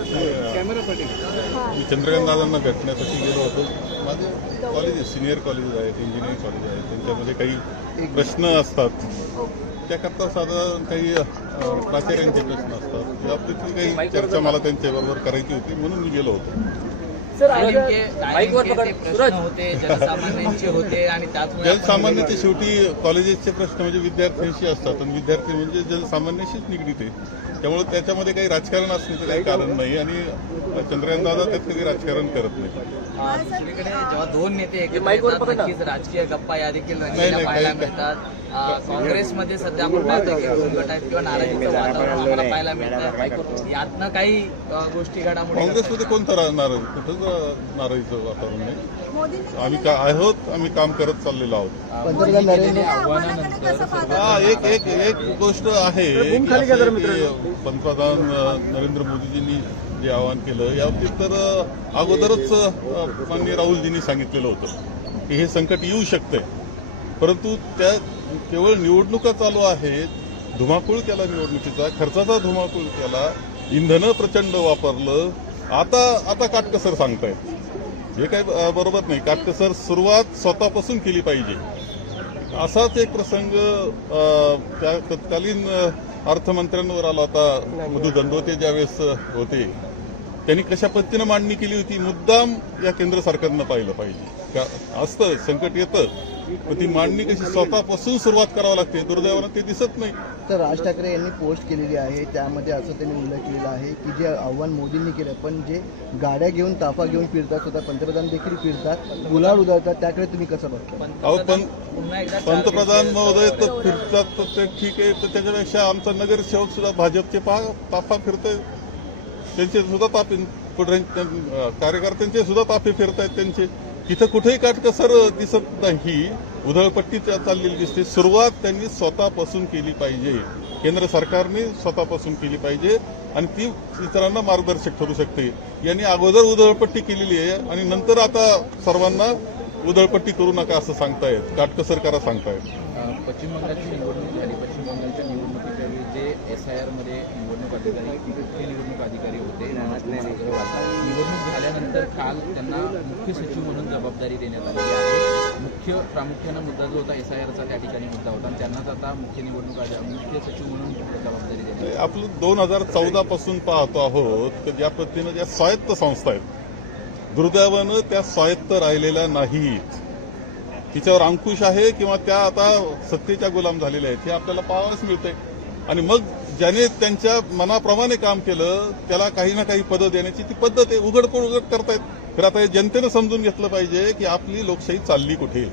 मी चंद्रकांत दादांना भेटण्यासाठी गेलो होतो. माझे कॉलेजेस, सिनियर कॉलेजेस आहेत, इंजिनिअरिंग कॉलेज आहेत, त्यांच्यामध्ये काही प्रश्न असतात. त्याकरता साधारण काही प्राचार्यांचे प्रश्न असतात. याबाबतीतली काही चर्चा मला त्यांच्याबरोबर करायची होती, म्हणून मी गेलो होतो. प्रश्न होते जनसामान्यांचे होते आणि त्याचमुळे जनसामान्याचे शेवटी कॉलेजेसचे प्रश्न म्हणजे विद्यार्थ्यांशी असतात आणि विद्यार्थी म्हणजे जनसामान्याशीच निगडीत आहे. त्यामुळे त्याच्यामध्ये काही राजकारण असण्याचं काही कारण नाही आणि चंद्रकांत दादा त्यात कधी राजकारण करत नाही. दुसरीकडे जेव्हा दोन नेते एकत्र येतात, नक्कीच राजकीय गप्पा या देखील रंगलेल्या पाहायला मिळतात. काँग्रेसमध्ये सध्या आपण पाहतो की गट आहेत किंवा नाराजीचं वातावरण आम्हाला पाहायला मिळतं. यातनं काही गोष्टी घडामोडी काँग्रेसमध्ये कोणतं नाराज, कुठंच नाराजीचं वातावरण नाही. आम्ही आहोत, आम्ही काम करत चाललेलो आहोत. एक गोष्ट आहे की पंतप्रधान नरेंद्र मोदीजींनी जे आवाहन केलं याबाबतीत तर अगोदरच माननीय राहुलजींनी सांगितलेलं होतं की हे संकट येऊ शकतंय, परंतु त्या केवळ निवडणुका चालू आहेत, धुमाकूळ केला निवडणुकीचा, खर्चाचा धुमाकूळ केला, इंधनं प्रचंड वापरलं. आता काटकसर सांगतायत, हे काही बरोबर नाही. काटकसर सुरुवात स्वतःपासून केली पाहिजे. असाच एक प्रसंग त्या तत्कालीन अर्थमंत्र्यांवर आला होता. मधु दंडोते ज्यावेळेस होते, त्यांनी कशा पद्धतीनं मांडणी केली होती. मुद्दाम या केंद्र सरकारनं पाहिलं पाहिजे. असतं संकट येतं, पण ती मांडणी कशी स्वतःपासून सुरुवात करावी लागते. दुर्दैवानं ते दिसत नाही. तर राज ठाकरे यांनी पोस्ट केलेली आहे, त्यामध्ये असं त्यांनी उल्लेख केलेला आहे की जे आव्हान मोदींनी केलं, पण जे गाड्या घेऊन ताफा घेऊन फिरतात, स्वतः पंतप्रधान देखील फिरतात, गुलाल उधळतात, त्याकडे तुम्ही कसं बघता? पण पंतप्रधान महोदय तर फिरतात तर ते ठीक आहे, तर त्याच्यापेक्षा आमचा नगरसेवक सुद्धा भाजपचे ताफा फिरतोय, त्यांचे सुद्धा ताफे, कार्यकर्त्यांचे सुद्धा ताफे फिरतायत त्यांचे. तिथं कुठेही काटकसर दिसत नाही, उधळपट्टी चाललेली दिसते. सुरुवात त्यांनी स्वतःपासून केली पाहिजे, केंद्र सरकारने स्वतःपासून केली पाहिजे आणि ती इतरांना मार्गदर्शक ठरू शकते. यांनी अगोदर उधळपट्टी केलेली आहे आणि नंतर आता सर्वांना उधळपट्टी करू नका असं सांगतायत, काटकसर करा सांगतायत. पश्चिम बंगालची निवडणूक झाली. पश्चिम बंगालच्या निवडणुकीच्या वेळी जे SIR मध्ये निवडणूक अधिकारी, मुख्य निवडणूक अधिकारी होते, निवडणूक झाल्यानंतर काल त्यांना मुख्य सचिव म्हणून जबाबदारी देण्यात आलेली आहे. प्रामुख्यानं मुद्दा जो होता SIRचा त्या ठिकाणी मुद्दा होता आणि त्यांनाच आता मुख्य सचिव म्हणून जबाबदारी देण्यात. आपलं 2014 पासून पाहतो आहोत की ज्या पद्धतीनं ज्या स्वायत्त संस्था आहेत, दुर्दैवानं त्या स्वायत्त राहिलेल्या नाहीत. तिच्यावर अंकुश आहे किंवा त्या आता सत्तेच्या गुलाम झालेल्या आहेत, हे आपल्याला पाहावयास मिळतंय. आणि मग ज्याने त्यांच्या मनाप्रमाणे काम केलं त्याला काही ना काही पदं देण्याची ती पद्धत आहे, उघड करतायत. तर आता जनतेनं समजून घेतलं पाहिजे की आपली लोकशाही चालली कुठे.